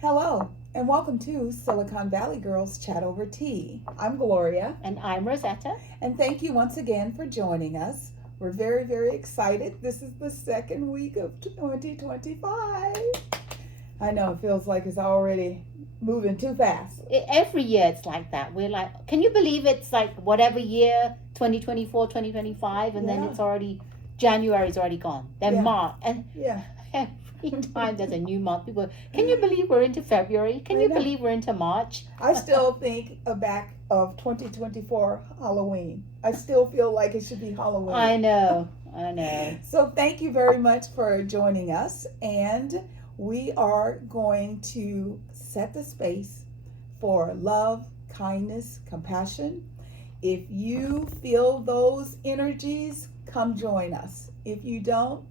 Hello, and welcome to Silicon Valley Girls Chat Over Tea. I'm Gloria, And I'm Rosetta. and thank you once again for joining us. We're very, very excited. This is the second week of 2025. I know it feels like it's already moving too fast. Every year it's like that. We're like, can you believe it's like whatever year, 2024, 2025, and then Yeah. it's already, January's already gone. Then Yeah. March. And Yeah, every time there's a new month, people go, can you believe we're into February? Can I you know. believe we're into March? I still think back of 2024 Halloween. I still feel like it should be Halloween. I know. So thank you very much for joining us, and we are going to set the space for love, kindness, compassion. If you feel those energies, come join us. If you don't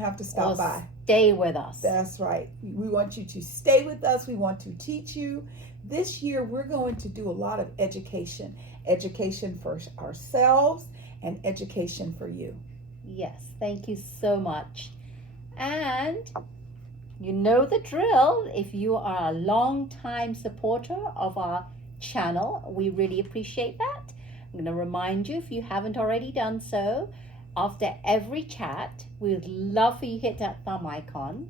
have to stop Or by. Stay with us. That's right. We want you to stay with us. We want to teach you. This year, we're going to do a lot of education for ourselves and education for you. Yes, thank you so much. And you know the drill. If you are a long-time supporter of our channel, we really appreciate that. I'm going to remind you, if you haven't already done so, after every chat, we would love for you to hit that thumb icon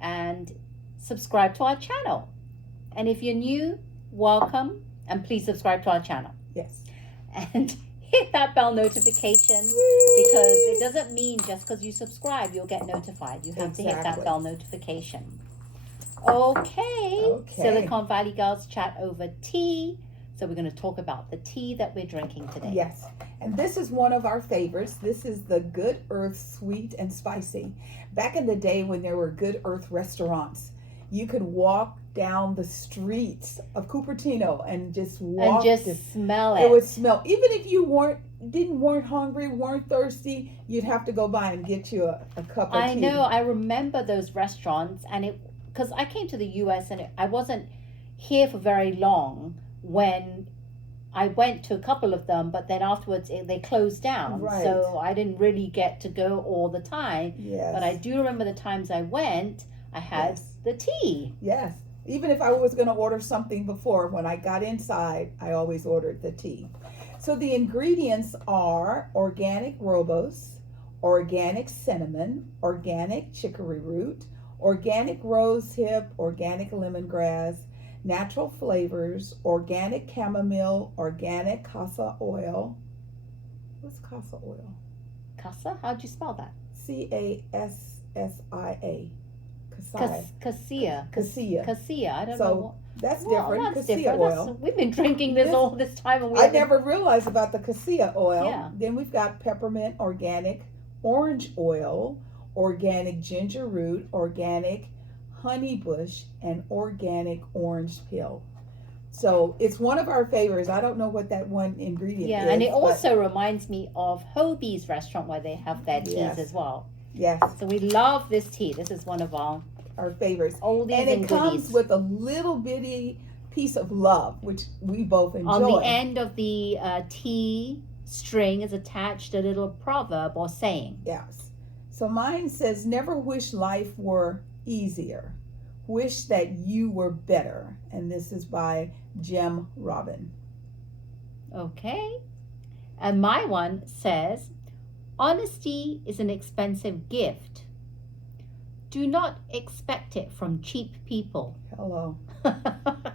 and subscribe to our channel. And if you're new, welcome, and please subscribe to our channel. Yes. And hit that bell notification, because it doesn't mean just because you subscribe you'll get notified. You have to hit that Exactly. bell notification. Okay. Silicon Valley Girls Chat Over Tea. So we're going to talk about the tea that we're drinking today. Yes. And this is one of our favorites. This is the Good Earth Sweet and Spicy. Back in the day when there were Good Earth restaurants, you could walk down the streets of Cupertino and just walk. And just smell it. It would smell. Even if you weren't hungry, weren't thirsty, you'd have to go by and get you a cup of tea. I know. I remember those restaurants, and because I came to the U.S. and I wasn't here for very long when I went to a couple of them, but then afterwards they closed down. Right. So I didn't really get to go all the time. Yes. But I do remember the times I went, I had Yes. the tea. Yes. Even if I was going to order something before, when I got inside, I always ordered the tea. So the ingredients are organic rooibos, organic cinnamon, organic chicory root, organic rosehip, organic lemongrass, natural flavors, organic chamomile, organic casa oil. What's casa oil? Casa? How'd you spell that? Cassia. Cassia. Cassia. Cassia. I don't So, know. That's Well, different. that's Cassia different. oil. We've been drinking this Yes. all this time, and we I haven't- never realized about the cassia oil. Yeah. Then we've got peppermint, organic orange oil, organic ginger root, organic honey bush, and organic orange peel. So it's one of our favorites. I don't know what that one ingredient Yeah, is. and it but also reminds me of Hobie's restaurant where they have their teas Yes. as well. yes, So we love this tea. This is one of our favorites. oldies And and it comes goodies. with a little bitty piece of love, which we both enjoy. On the end of the tea string is attached a little proverb or saying. Yes. So mine says, never wish life were easier. Wish that you were better. And this is by Jim Robin. Okay. And my one says, honesty is an expensive gift. Do not expect it from cheap people. Hello.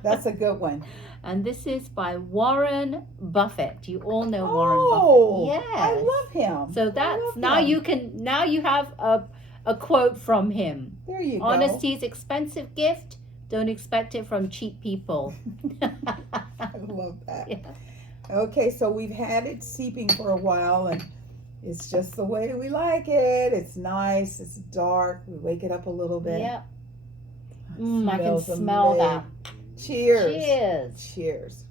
That's a good one. And this is by Warren Buffett. You all know Warren Oh, Buffett. Yes. I love him. So I that's love now him. you have a quote from him. There you go. Honesty is expensive gift. Don't expect it from cheap people. I love that. Yeah. Okay, so we've had it seeping for a while, and it's just the way we like it. It's nice. It's dark. We wake it up a little bit. Yeah. I can Smells smell amazing. that. Cheers. Cheers. Cheers.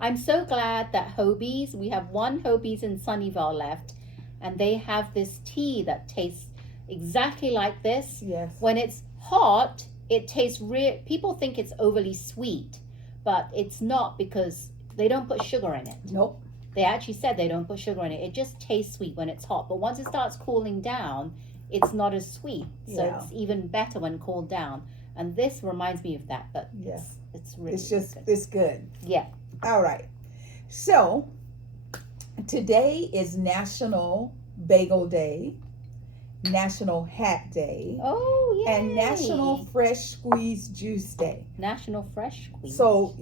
I'm so glad that Hobie's, we have one Hobie's in Sunnyvale left, and they have this tea that tastes exactly like this. Yes. When it's hot, it tastes real. People think it's overly sweet, but it's not, because they don't put sugar in it. Nope. They actually said they don't put sugar in it. It just tastes sweet when it's hot. But once it starts cooling down, it's not as sweet. So Yeah. it's even better when cooled down. And this reminds me of that. But Yes. it's really, It's just, good. it's good. Yeah. All right. So today is National Bagel Day, National Hat Day, Oh, yay. and National Fresh Squeezed Juice Day. National Fresh Squeeze. So,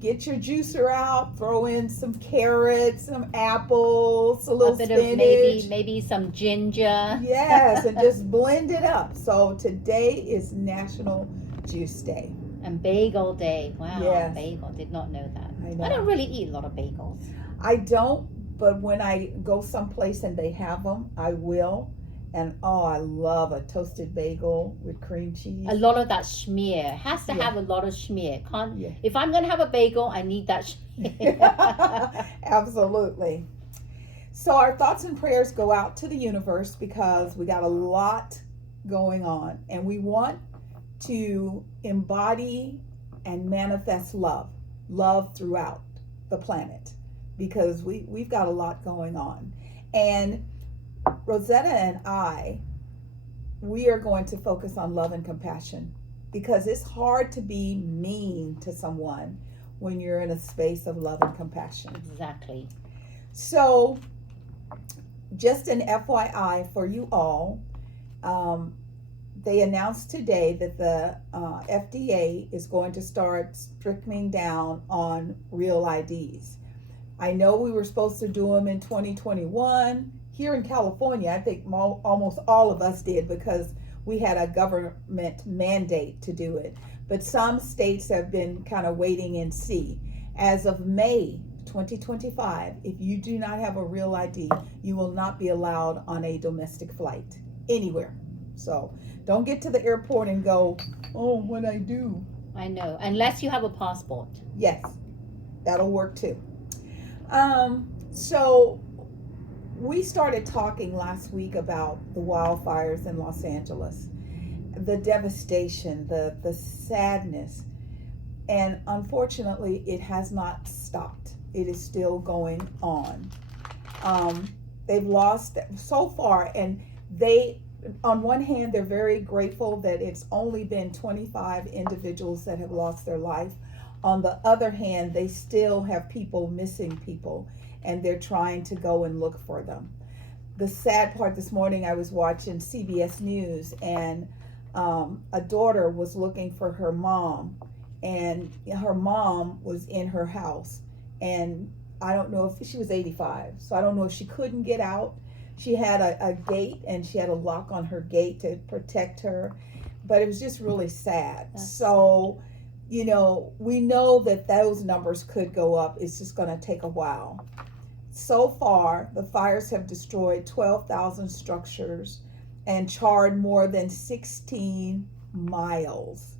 get your juicer out, throw in some carrots, some apples, a little a bit spinach. of maybe some ginger. Yes, and just blend it up. So today is National Juice Day. And Bagel Day. Wow, Yes. bagel. Did not know that. I know. I don't really eat a lot of bagels. I don't, but when I go someplace and they have them, I will. And I love a toasted bagel with cream cheese. A lot of that schmear. Has to Yeah. have a lot of schmear. Yeah. If I'm going to have a bagel, I need that schmear. Absolutely. So our thoughts and prayers go out to the universe because we got a lot going on, and we want to embody and manifest love throughout the planet, because we've got a lot going on. And Rosetta and we are going to focus on love and compassion, because it's hard to be mean to someone when you're in a space of love and compassion. Exactly. So just an FYI for you all, they announced today that the FDA is going to start striking down on real IDs. I know we were supposed to do them in 2021. Here in California, I think almost all of us did, because we had a government mandate to do it. But some states have been kind of waiting and see. As of May 2025, if you do not have a real ID, you will not be allowed on a domestic flight anywhere. So don't get to the airport and go, oh, what I do. I know, unless you have a passport. Yes, that'll work too. So we started talking last week about the wildfires in Los Angeles, the devastation, the sadness, and unfortunately it has not stopped. It is still going on. They've lost so far, and on one hand, they're very grateful that it's only been 25 individuals that have lost their life. On the other hand, they still have missing people, and they're trying to go and look for them. The sad part, this morning I was watching CBS News, and a daughter was looking for her mom, and her mom was in her house, and I don't know if she was 85, so I don't know if she couldn't get out. She had a gate, and she had a lock on her gate to protect her, but it was just really sad. So we know that those numbers could go up. It's just going to take a while. So far, the fires have destroyed 12,000 structures and charred more than 16 miles.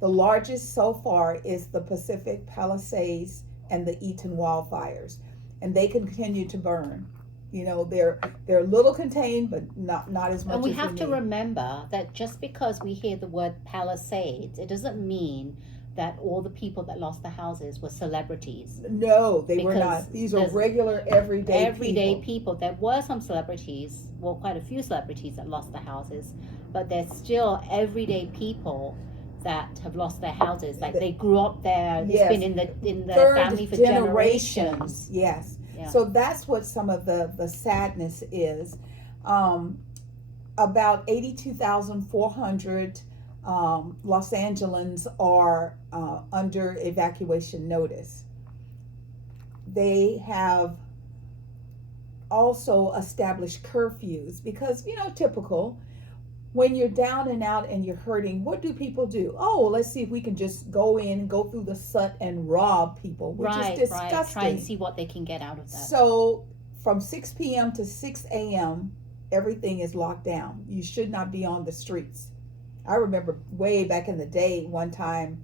The largest so far is the Pacific Palisades and the Eaton wildfires, and they continue to burn. They're a little contained, but not as much. And we as have to need. Remember that just because we hear the word Palisades, it doesn't mean that all the people that lost their houses were celebrities. No, they were Because not. These are regular, everyday people. There were some celebrities, well, quite a few celebrities that lost their houses, but there's still everyday people that have lost their houses. Like they grew up there. It's been in the family for generations. Yes. Yeah. So that's what some of the sadness is. About 82,400 Los Angeles are under evacuation notice. They have also established curfews because, typical, when you're down and out and you're hurting, what do people do? Oh, let's see if we can just go in and go through the soot and rob people, which is disgusting. Right. Try and see what they can get out of that. So from 6 p.m. to 6 a.m., everything is locked down. You should not be on the streets. I remember way back in the day, one time,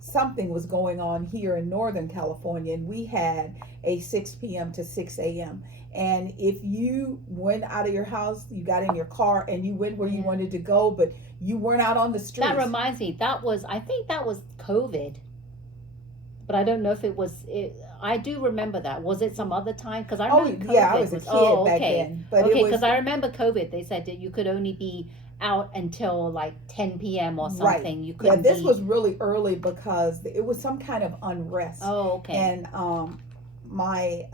something was going on here in Northern California, and we had a 6 p.m. to 6 a.m. And if you went out of your house, you got in your car and you went where you wanted to go, but you weren't out on the streets. That reminds me, I think that was COVID. But I don't know if it was, I do remember that. Was it some other time? Because I Oh remember COVID yeah, I was a kid back okay. then, but Okay, it was because I remember COVID. They said that you could only be out until like 10 p.m. or right. something. You Yeah, couldn't this be. was really early because it was some kind of unrest, Oh, okay. and my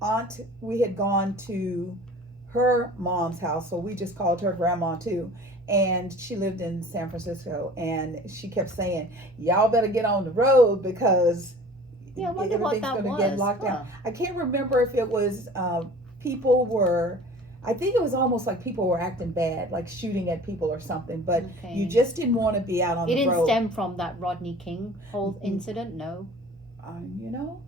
aunt, we had gone to her mom's house, so we just called her grandma too. And she lived in San Francisco, and she kept saying, "Y'all better get on the road because Yeah, I wonder what everything's that going to get was. locked down." Huh. I can't remember if it was people were. I think it was almost like people were acting bad, like shooting at people or something. But you Okay. just didn't want to be out on It the didn't road. stem from that Rodney King whole incident, no? You know,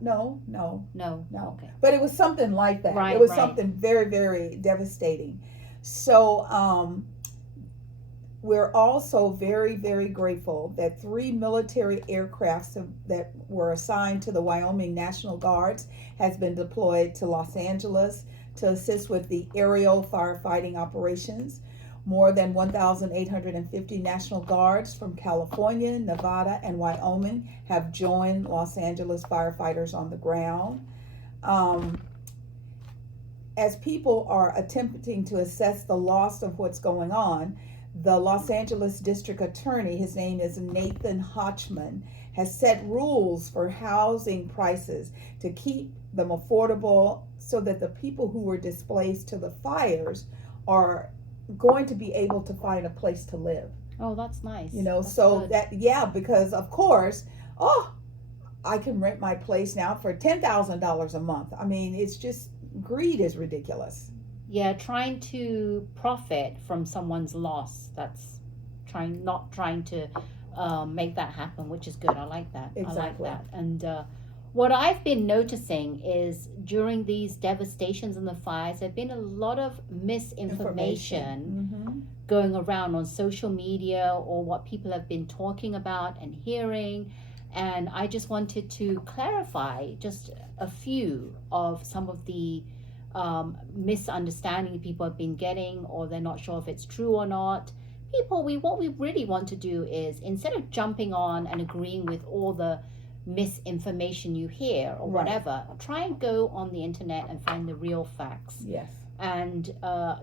no, no, No. no. Okay. But it was something like that. Right, It was right. something very, very devastating. So we're also very, very grateful that 3 military aircrafts that were assigned to the Wyoming National Guards has been deployed to Los Angeles to assist with the aerial firefighting operations. More than 1,850 National Guards from California, Nevada, and Wyoming have joined Los Angeles firefighters on the ground. As people are attempting to assess the loss of what's going on, the Los Angeles District Attorney, his name is Nathan Hochman, has set rules for housing prices to keep them affordable so that the people who were displaced to the fires are going to be able to find a place to live. Oh, that's nice. You know, That's so good. that, yeah, because of course, oh, I can rent my place now for $10,000 a month. I mean, it's just greed is ridiculous. Yeah, trying to profit from someone's loss. That's not trying to make that happen, which is good. I like that. Exactly. I like that. And what I've been noticing is during these devastations and the fires, there've been a lot of misinformation Mm-hmm. going around on social media or what people have been talking about and hearing. And I just wanted to clarify just a few of some of the misunderstanding people have been getting, or they're not sure if it's true or not. What we really want to do is, instead of jumping on and agreeing with all the misinformation you hear or Right. whatever, try and go on the internet and find the real facts. Yes. And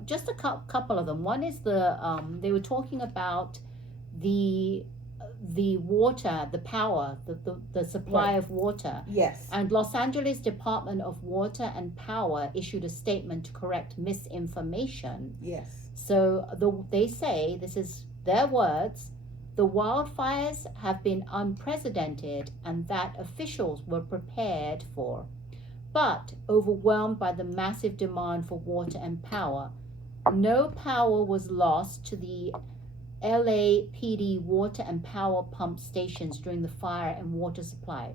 just a couple of them. One is they were talking about the water, the power, the supply Right. of water. Yes. And Los Angeles Department of Water and Power issued a statement to correct misinformation. Yes. So they say, this is their words, the wildfires have been unprecedented and that officials were prepared for, but overwhelmed by the massive demand for water and power. No power was lost to the LAPD water and power pump stations during the fire, and water supply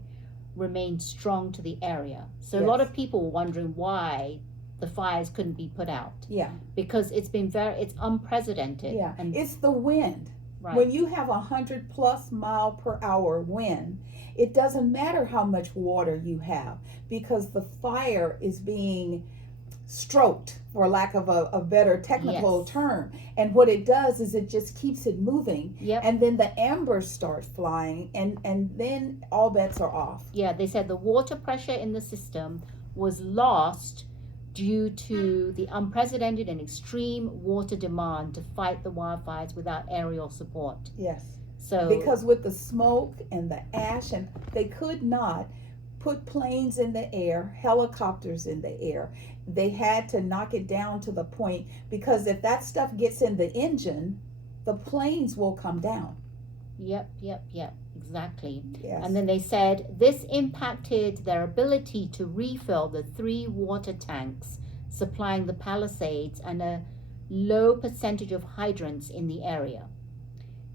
remained strong to the area. So a lot Yes. of people were wondering why the fires couldn't be put out, Yeah. because it's unprecedented. Yeah. And It's the wind. right. When you have 100+ mile per hour wind, it doesn't matter how much water you have because the fire is being stroked, for lack of a better technical Yes. term. And what it does is it just keeps it moving. Yep. And then the embers start flying, and then all bets are off. Yeah, they said the water pressure in the system was lost due to the unprecedented and extreme water demand to fight the wildfires without aerial support. Yes. So Because with the smoke and the ash, and they could not put planes in the air, helicopters in the air. They had to knock it down to the point, because if that stuff gets in the engine, the planes will come down. Yep, exactly. Yes. And then they said this impacted their ability to refill the 3 water tanks supplying the Palisades and a low percentage of hydrants in the area.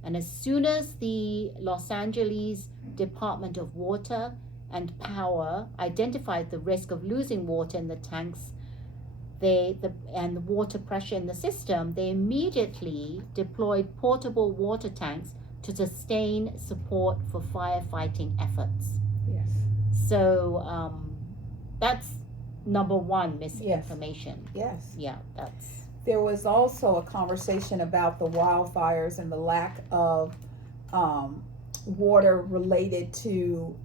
And as soon as the Los Angeles Department of Water and Power identified the risk of losing water in the tanks, and the water pressure in the system, they immediately deployed portable water tanks to sustain support for firefighting efforts. Yes. So that's number one, misinformation. Yes. Yeah, that's. There was also a conversation about the wildfires and the lack of water related to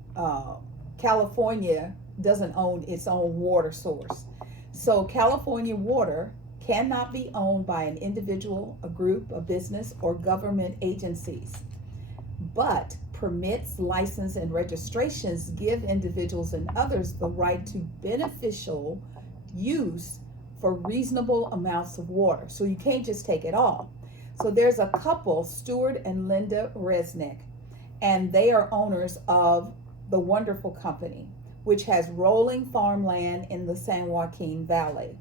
California doesn't own its own water source. So California water cannot be owned by an individual, a group, a business, or government agencies. But permits, license, and registrations give individuals and others the right to beneficial use for reasonable amounts of water. So you can't just take it all. So there's a couple, Stuart and Linda Resnick, and they are owners of the Wonderful Company, which has rolling farmland in the San Joaquin Valley.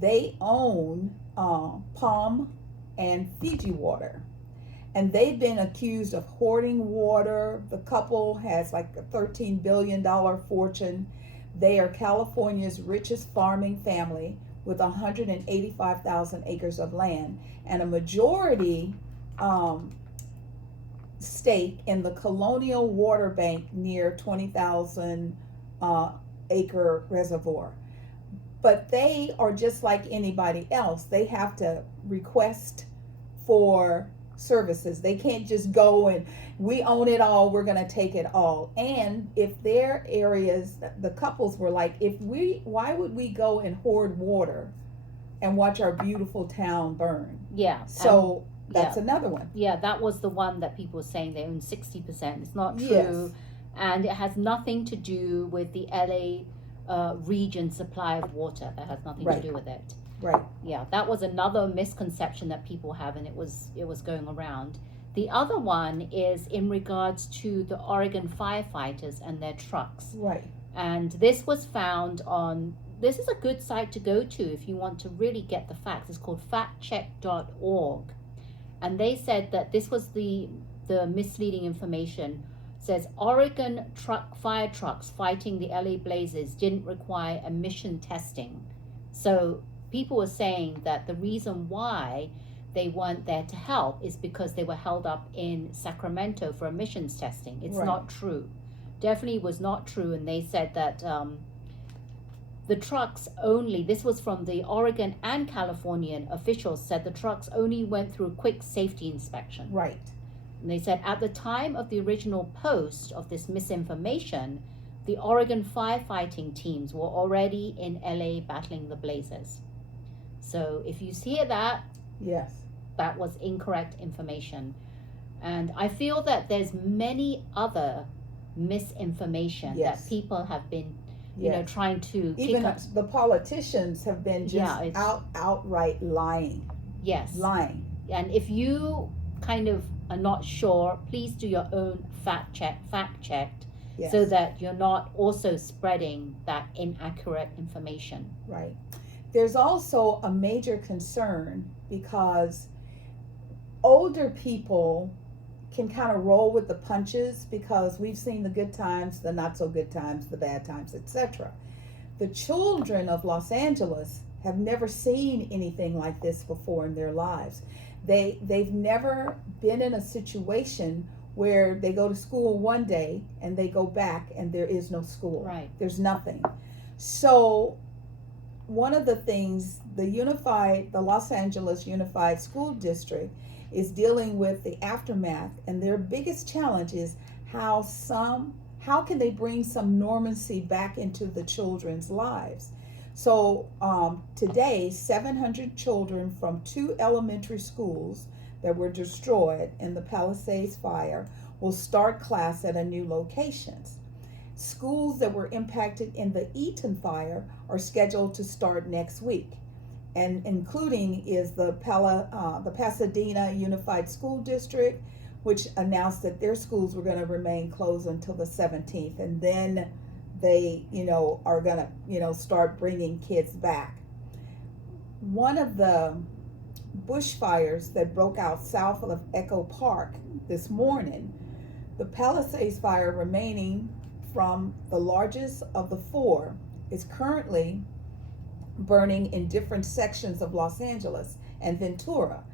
They own Palm and Fiji Water, and they've been accused of hoarding water. The couple has like a $13 billion fortune. They are California's richest farming family with 185,000 acres of land and a majority stake in the Colonial Water Bank near 20,000 acre reservoir. But they are just like anybody else. They have to request for services. They can't just go and we own it all, we're going to take it all. And if their areas, the couples were like, why would we go and hoard water and watch our beautiful town burn? Yeah. So that's another one. Yeah, that was the one that people were saying they own 60%. It's not true. Yes. And it has nothing to do with the LA region supply of water. That has nothing to do with it. Right. Yeah, that was another misconception that people have, and it was going around. The other one is in regards to the Oregon firefighters and their trucks. Right. And this was found on, this is a good site to go to if you want to really get the facts. It's called factcheck.org. And they said that this was the misleading information. It says Oregon fire trucks fighting the LA blazes didn't require emission testing. So people were saying that the reason why they weren't there to help is because they were held up in Sacramento for emissions testing. It's not true. Definitely was not true. And they said that the trucks only, this was from the Oregon and Californian officials, said the trucks only went through a quick safety inspection. Right. And they said at the time of the original post of this misinformation, the Oregon firefighting teams were already in LA battling the blazes. So if you hear that, yes, that was incorrect information. And I feel that there's many other misinformation that people have been, you know, trying to even the politicians have been just outright lying. Yes. Lying. And if you kind of are not sure, please do your own fact checked. Yes. So that you're not also spreading that inaccurate information. Right. There's also a major concern because older people can kind of roll with the punches because we've seen the good times, the not so good times, the bad times, etc. The children of Los Angeles have never seen anything like this before in their lives. They've never been in a situation where they go to school one day and they go back and there is no school. Right. There's nothing. So one of the things the Los Angeles Unified School District is dealing with the aftermath, and their biggest challenge is how can they bring some normalcy back into the children's lives. So today 700 children from 2 elementary schools that were destroyed in the Palisades fire will start class at a new locations. Schools that were impacted in the Eaton fire are scheduled to start next week, and including is the Pasadena Unified School District, which announced that their schools were going to remain closed until the 17th, and then they, are going to, start bringing kids back. One of the bushfires that broke out south of Echo Park this morning, the Palisades fire remaining from the largest of the 4 is currently burning in different sections of Los Angeles and Ventura.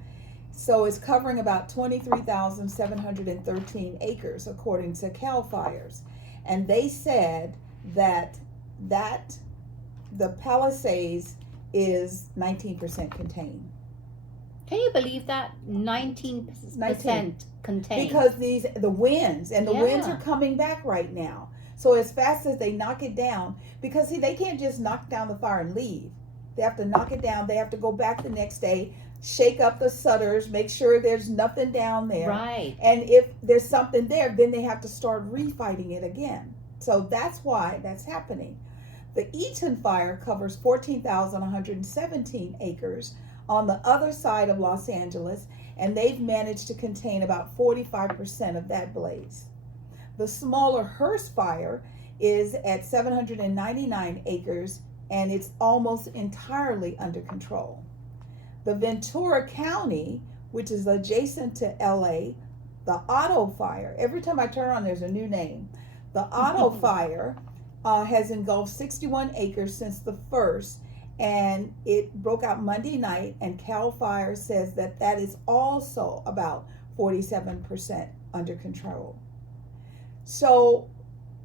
So it's covering about 23,713 acres according to CAL FIRES. And they said that the Palisades is 19% contained. Can you believe that 19% contained? Because the winds and the winds Yeah. are coming back right now. So as fast as they knock it down, because see, they can't just knock down the fire and leave. They have to knock it down. They have to go back the next day, shake up the sutters, make sure there's nothing down there. Right. And if there's something there, then they have to start refighting it again. So that's why that's happening. The Eaton fire covers 14,117 acres on the other side of Los Angeles, and they've managed to contain about 45% of that blaze. The smaller Hearst fire is at 799 acres, and it's almost entirely under control. The Ventura County, which is adjacent to LA, the Otto fire, every time I turn on, there's a new name. The Otto fire has engulfed 61 acres since the first, and it broke out Monday night, and CAL FIRE says that that is also about 47% under control. So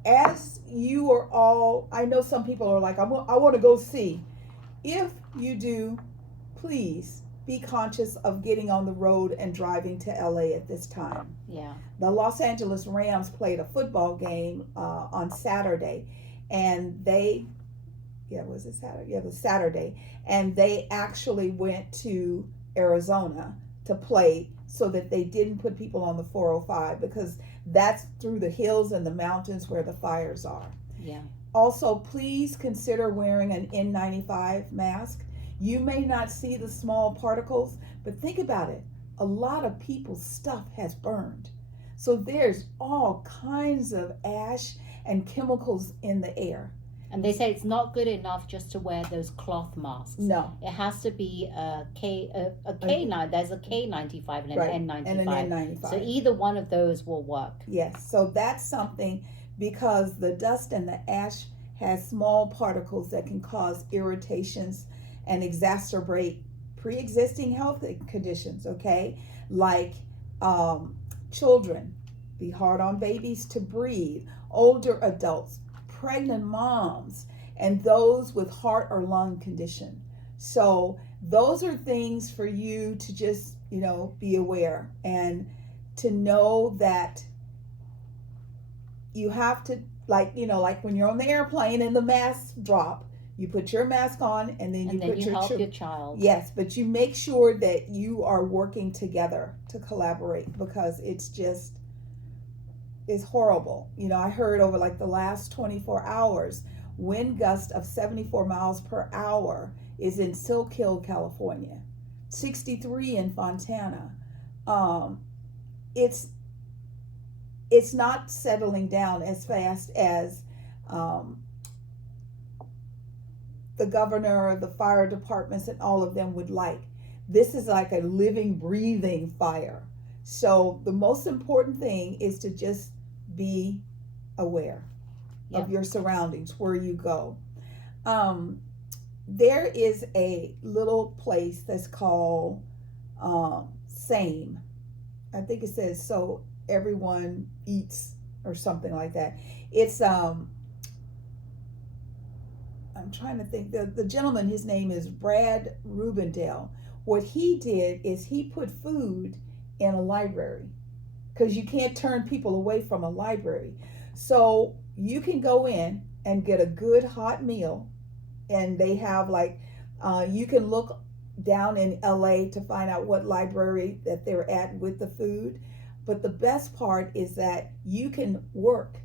as you are all, I know some people are like, I want to go see. If you do, please be conscious of getting on the road and driving to LA at this time. Yeah. The Los Angeles Rams played a football game on Saturday, and was it Saturday? Yeah, it was Saturday. And they actually went to Arizona to play so that they didn't put people on the 405, because that's through the hills and the mountains where the fires are. Yeah. Also, please consider wearing an N95 mask. You may not see the small particles, but think about it. A lot of people's stuff has burned. So there's all kinds of ash and chemicals in the air. And they say it's not good enough just to wear those cloth masks. No. It has to be a K9. There's a K95 and an Right, N95. and an N95. So either one of those will work. Yes, so that's something, because the dust and the ash has small particles that can cause irritations and exacerbate pre-existing health conditions, okay? Like children, be hard on babies to breathe, older adults, pregnant moms, and those with heart or lung condition. So those are things for you to just, be aware, and to know that you have to, like when you're on the airplane and the masks drop, you put your mask on, and then you help your child. Yes, but you make sure that you are working together to collaborate, because it's horrible. I heard over like the last 24 hours, wind gust of 74 miles per hour is in Silk Hill, California, 63 in Fontana. It's not settling down as fast as the governor, the fire departments, and all of them would like. This is like a living, breathing fire. So the most important thing is to just be aware of your surroundings, where you go. There is a little place that's called SAME. I think it says so everyone eats or something like that. It's I'm trying to think. The gentleman, his name is Brad Rubendale. What he did is he put food in a library, because you can't turn people away from a library. So you can go in and get a good hot meal, and they have you can look down in LA to find out what library that they're at with the food. But the best part is that you can work.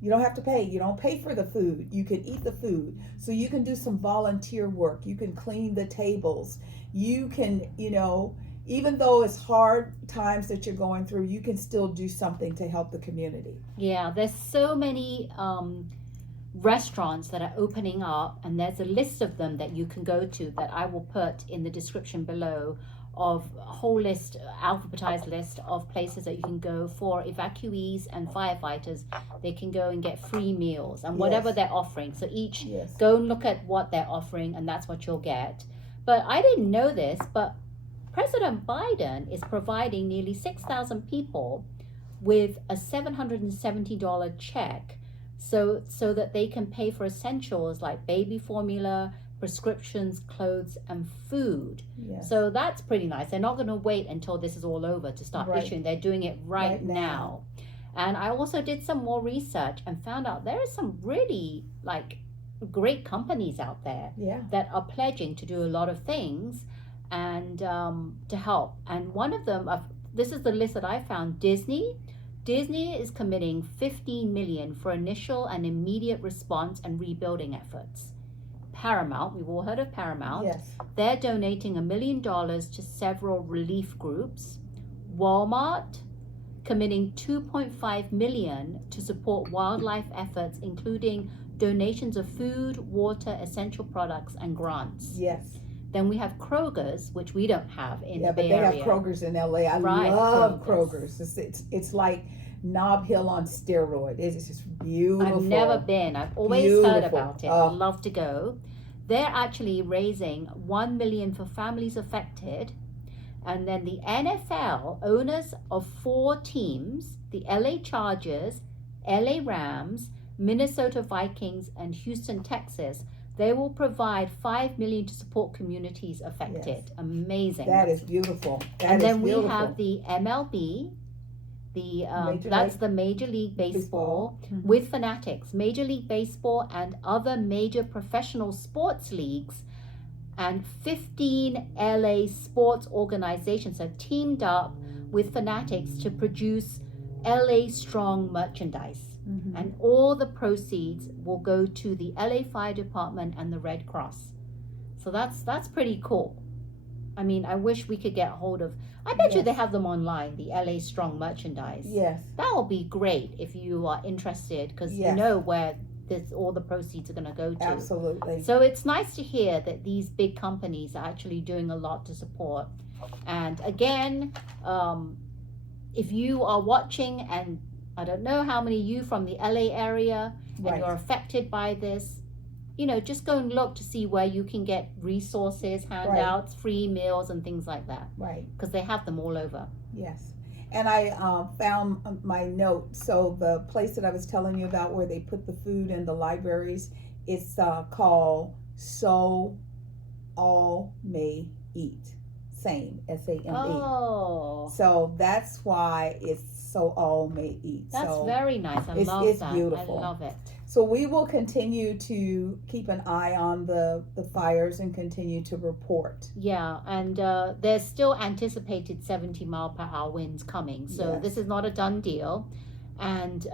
You don't have to pay. You don't pay for the food. You can eat the food. So you can do some volunteer work. You can clean the tables. You can, even though it's hard times that you're going through, you can still do something to help the community. Yeah, there's so many restaurants that are opening up, and there's a list of them that you can go to that I will put in the description below, of a whole list, alphabetized list of places that you can go for evacuees and firefighters. They can go and get free meals and whatever they're offering. So go and look at what they're offering, and that's what you'll get. But I didn't know this, but President Biden is providing nearly 6,000 people with a $770 check so that they can pay for essentials like baby formula, prescriptions, clothes, and food. Yes. So that's pretty nice. They're not going to wait until this is all over to start Right. issuing. They're doing it right Right now. now. And I also did some more research and found out there are some really like great companies out there Yeah. that are pledging to do a lot of things and to help. And one of them, this is the list that I found. Disney is committing $15 million for initial and immediate response and rebuilding efforts. Paramount, we've all heard of Paramount. Yes. They're donating $1 million to several relief groups. Walmart committing $2.5 million to support wildlife efforts, including donations of food, water, essential products, and grants. Yes. Then we have Kroger's, which we don't have in Yeah, the but Bay they Area. have Kroger's in LA. I Right, love Kroger's. Kroger's. It's like Nob Hill on steroid. It's just beautiful. I've never been. I've always heard Beautiful. about it. Oh. I'd love to go. They're actually raising $1 million for families affected. And then the NFL, owners of 4 teams, the LA Chargers, LA Rams, Minnesota Vikings, and Houston Texas, they will provide $5 million to support communities affected. Yes. Amazing. That is beautiful. And then we have the MLB, that's League the Major League Baseball, Mhm. with Fanatics, Major League Baseball, and other major professional sports leagues, and 15 LA sports organizations have teamed up with Fanatics to produce LA Strong merchandise. Mhm. And all the proceeds will go to the LA Fire Department and the Red Cross. So that's pretty cool. I mean, I wish we could get hold of. I bet you Yes. they have them online, the LA Strong merchandise. Yes. That will be great if you are interested, because you Yes. know where all the proceeds are going to go to. Absolutely. So it's nice to hear that these big companies are actually doing a lot to support. And again, if you are watching, and I don't know how many of you from the LA area, and Right. you're affected by this, just go and look to see where you can get resources, handouts, free meals, and things like that, Right. because they have them all over. Yes. And I found my note. So the place that I was telling you about where they put the food in the libraries, it's called So All May Eat. Same, SAME. Oh, So that's why it's So All May Eat. that's so, very nice. I it's- love it's that. beautiful. I love it. So we will continue to keep an eye on the fires and continue to report. Yeah, and there's still anticipated 70-mile-per-hour winds coming. So Yes. this is not a done deal. And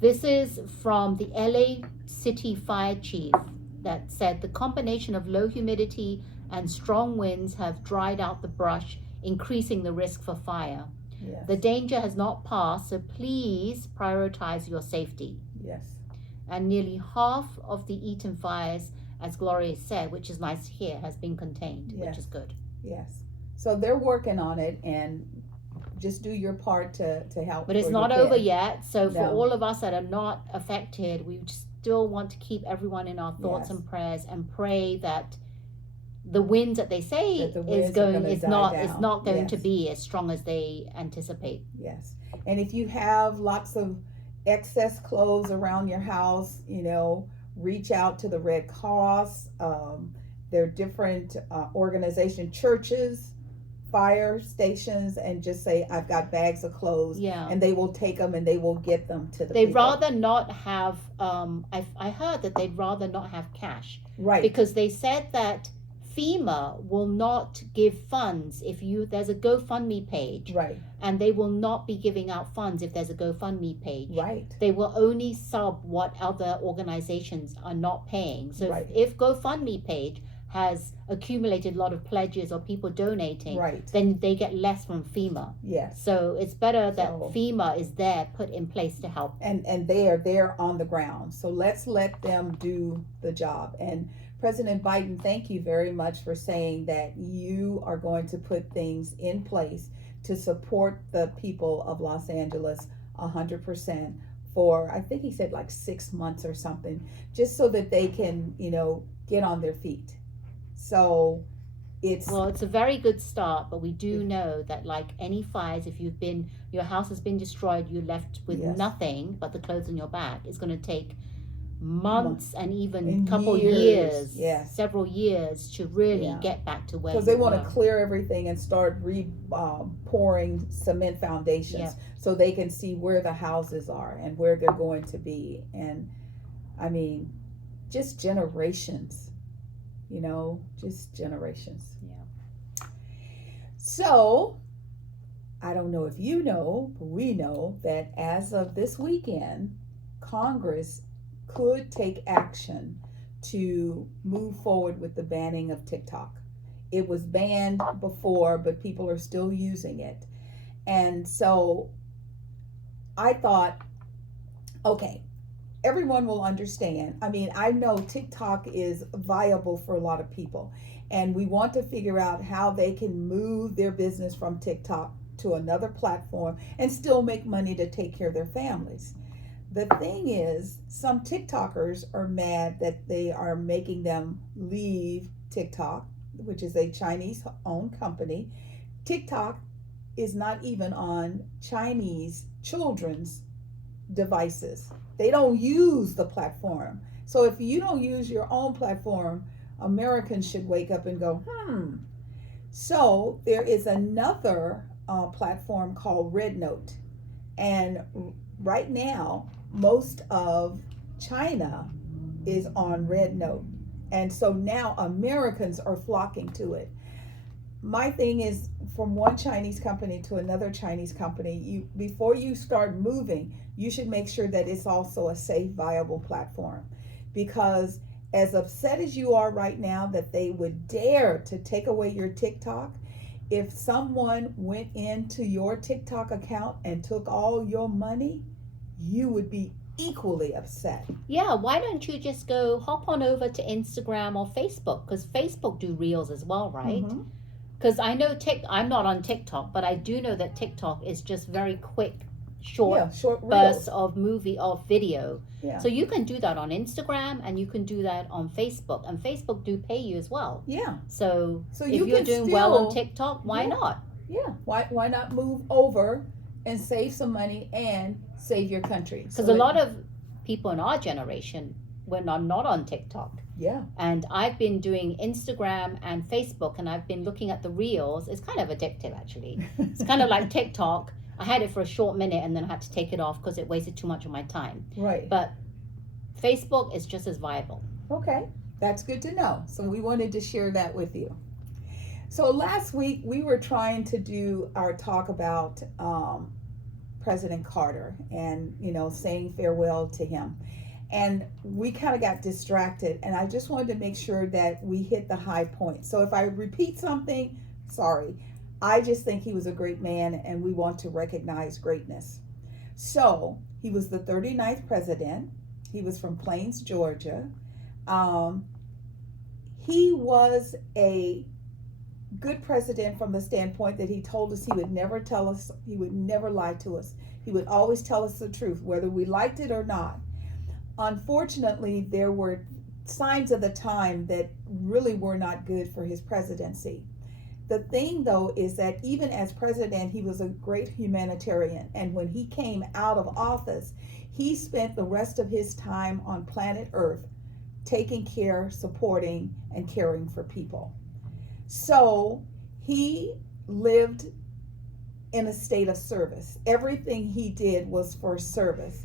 this is from the LA City Fire Chief that said the combination of low humidity and strong winds have dried out the brush, increasing the risk for fire. Yes. The danger has not passed, so please prioritize your safety. Yes. And nearly half of the Eaton fires, as Gloria said, which is nice to hear, has been contained, which Yes. is good. Yes. So they're working on it, and just do your part to help. But it's where not you over can. yet. So for No. all of us that are not affected, we still want to keep everyone in our thoughts Yes. and prayers, and pray that the winds that they say That the is winds are going gonna is die not down. going to Yes. be as strong as they anticipate. Yes. And if you have lots of excess clothes around your house, reach out to the Red Cross. There are different organizations, churches, fire stations, and just say, I've got bags of clothes. Yeah. And they will take them and they will get them to the They'd people. rather not have I heard that they'd rather not have cash, Right. because they said that FEMA will not give funds if there's a GoFundMe page, Right. and they will not be giving out funds if there's a GoFundMe page. Right. They will only sub what other organizations are not paying. So Right. if GoFundMe page has accumulated a lot of pledges or people donating, Right. then they get less from FEMA. Yes. So it's better that So- FEMA is there, put in place to help. And they are there on the ground. So let's let them do the job. And President Biden, thank you very much for saying that you are going to put things in place to support the people of Los Angeles 100% for, I think he said like 6 months or something, just so that they can, get on their feet. So it's Well, it's a very good start, but we do know that, like any fires, if your house has been destroyed, you're left with Yes. nothing but the clothes on your back. It's going to take months and even And couple years, years, yes. several years to really Yeah. get back to where Because you they want were. to clear everything and start pouring cement foundations Yep. so they can see where the houses are and where they're going to be. And I mean, just generations, just generations. Yeah. So I don't know if you know, but we know that as of this weekend, Congress could take action to move forward with the banning of TikTok. It was banned before, but people are still using it. And so I thought, okay, everyone will understand. I mean, I know TikTok is viable for a lot of people, and we want to figure out how they can move their business from TikTok to another platform and still make money to take care of their families. The thing is, some TikTokers are mad that they are making them leave TikTok, which is a Chinese owned company. TikTok is not even on Chinese children's devices. They don't use the platform. So if you don't use your own platform, Americans should wake up and go, So there is another platform called RedNote. And right now, most of China is on RedNote. And so now Americans are flocking to it. My thing is, from one Chinese company to another Chinese company, before you start moving, you should make sure that it's also a safe, viable platform. Because as upset as you are right now that they would dare to take away your TikTok, if someone went into your TikTok account and took all your money, you would be equally upset. Yeah, why don't you just go hop on over to Instagram or Facebook? Because Facebook do reels as well, right? Mm-hmm. Because I know I'm not on TikTok, but I do know that TikTok is just very quick, short bursts of video. Yeah. So you can do that on Instagram and you can do that on Facebook, and Facebook do pay you as well. Yeah. So if you you're can doing still, well on TikTok, why yeah, not? Yeah. Why not move over and save some money and save your country? Because a lot of people in our generation were not on TikTok. Yeah. And I've been doing Instagram and Facebook, and I've been looking at the reels. It's kind of addictive, actually. It's kind of like TikTok. I had it for a short minute and then I had to take it off because it wasted too much of my time. Right. But Facebook is just as viable. Okay. That's good to know. So we wanted to share that with you. So last week we were trying to do our talk about President Carter and, saying farewell to him. And we kind of got distracted, and I just wanted to make sure that we hit the high points. So if I repeat something, sorry. I just think he was a great man, and we want to recognize greatness. So he was the 39th president. He was from Plains, Georgia. He was a good president from the standpoint that he told us he would never lie to us. He would always tell us the truth, whether we liked it or not. Unfortunately, there were signs of the time that really were not good for his presidency. The thing, though, is that even as president, he was a great humanitarian. And when he came out of office, he spent the rest of his time on planet Earth taking care, supporting, and caring for people. So he lived in a state of service. Everything he did was for service.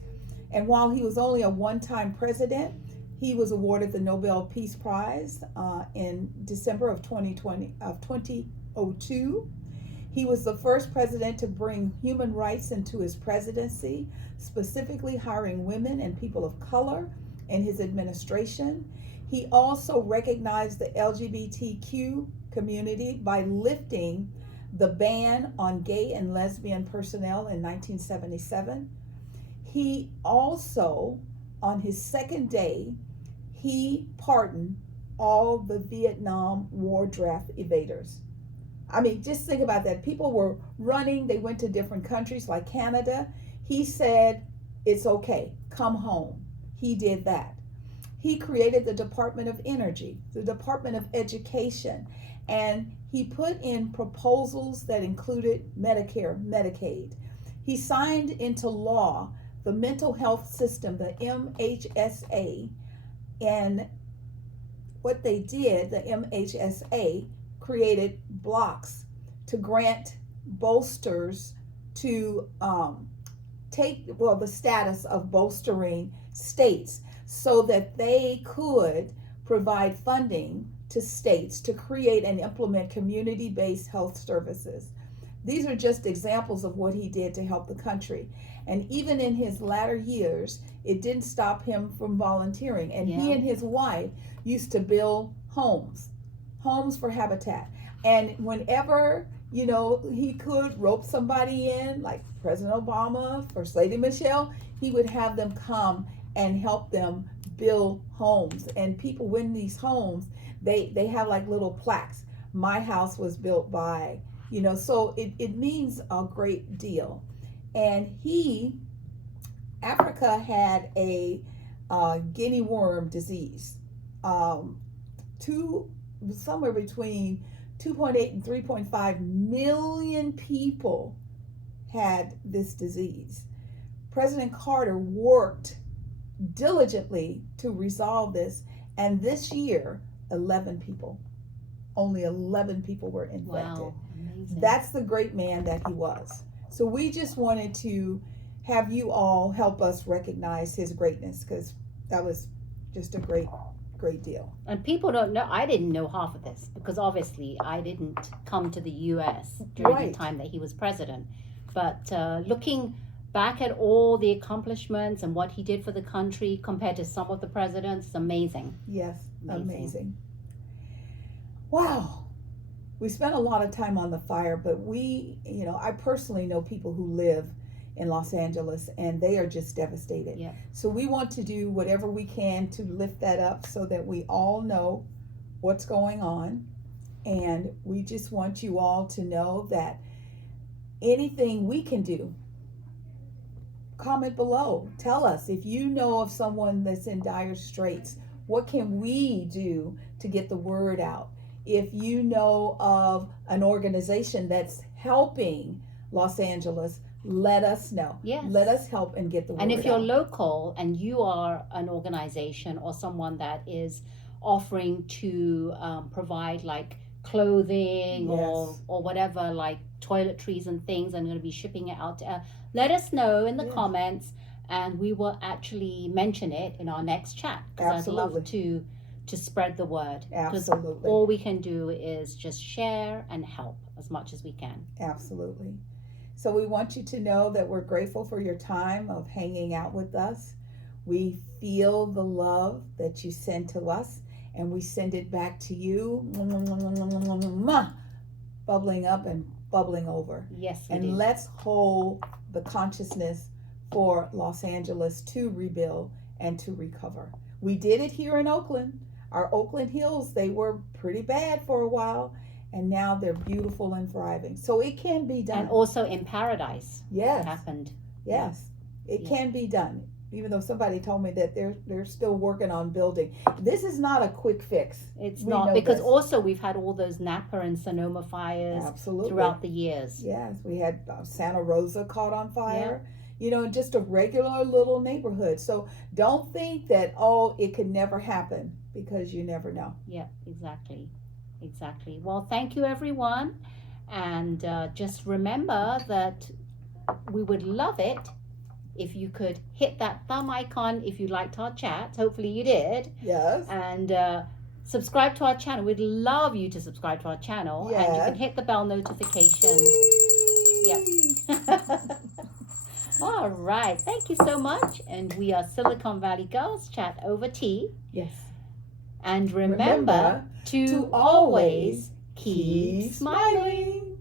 And while he was only a one-time president, he was awarded the Nobel Peace Prize in December of 2002. He was the first president to bring human rights into his presidency, specifically hiring women and people of color in his administration. He also recognized the LGBTQ community by lifting the ban on gay and lesbian personnel in 1977. He also, on his second day, he pardoned all the Vietnam War draft evaders. I mean, just think about that. People were running. They went to different countries like Canada. He said, it's okay, come home. He did that. He created the Department of Energy, the Department of Education, and he put in proposals that included Medicare, Medicaid. He signed into law the mental health system, the MHSA, and what they did, the MHSA created blocks to grant bolsters to take the status of bolstering states so that they could provide funding to states to create and implement community-based health services. These are just examples of what he did to help the country. And even in his latter years, it didn't stop him from volunteering. And he and his wife used to build homes for Habitat. And whenever, he could rope somebody in, like President Obama, First Lady Michelle, he would have them come and help them build homes. And people win these homes, they have like little plaques. My house was built by, so it means a great deal. And Africa had a guinea worm disease. Somewhere between 2.8 and 3.5 million people had this disease. President Carter worked diligently to resolve this, and this year, only 11 people were infected. Wow, amazing. That's the great man that he was. So we just wanted to have you all help us recognize his greatness, because that was just a great deal. And people don't know, I didn't know half of this, because obviously I didn't come to the US during the time that he was president. But looking back at all the accomplishments and what he did for the country compared to some of the presidents, it's amazing. Yes, amazing. Wow. We spent a lot of time on the fire, but I personally know people who live in Los Angeles, and they are just devastated. Yeah. So we want to do whatever we can to lift that up so that we all know what's going on. And we just want you all to know that anything we can do, comment below. Tell us if you know of someone that's in dire straits. What can we do to get the word out? If you know of an organization that's helping Los Angeles, let us know. Yes. Let us help and get the word out. And if you're local and you are an organization or someone that is offering to provide like clothing or whatever, like toiletries and things, and going to be shipping it out to let us know in the comments, and we will actually mention it in our next chat, because I'd love to spread the word. Absolutely. All we can do is just share and help as much as we can. Absolutely. So we want you to know that we're grateful for your time of hanging out with us. We feel the love that you send to us, and we send it back to you, bubbling up and bubbling over. Yes, we and do. Let's hold the consciousness for Los Angeles to rebuild and to recover. We did it here in Oakland. Our Oakland Hills, they were pretty bad for a while, and now they're beautiful and thriving. So it can be done. And also in Paradise, yes, it happened. Yes, it can be done. Even though somebody told me that they're still working on building. This is not a quick fix. It's not, because also we've had all those Napa and Sonoma fires throughout the years. Yes, we had Santa Rosa caught on fire. Just a regular little neighborhood. So don't think that, it could never happen, because you never know. Yeah, exactly. Well, thank you, everyone. And just remember that we would love it if you could hit that thumb icon if you liked our chat. Hopefully you did. Yes. And subscribe to our channel. We'd love you to subscribe to our channel. Yes. And you can hit the bell notification. Yep. All right. Thank you so much. And we are Silicon Valley Girls Chat over tea. Yes. And remember to always keep smiling.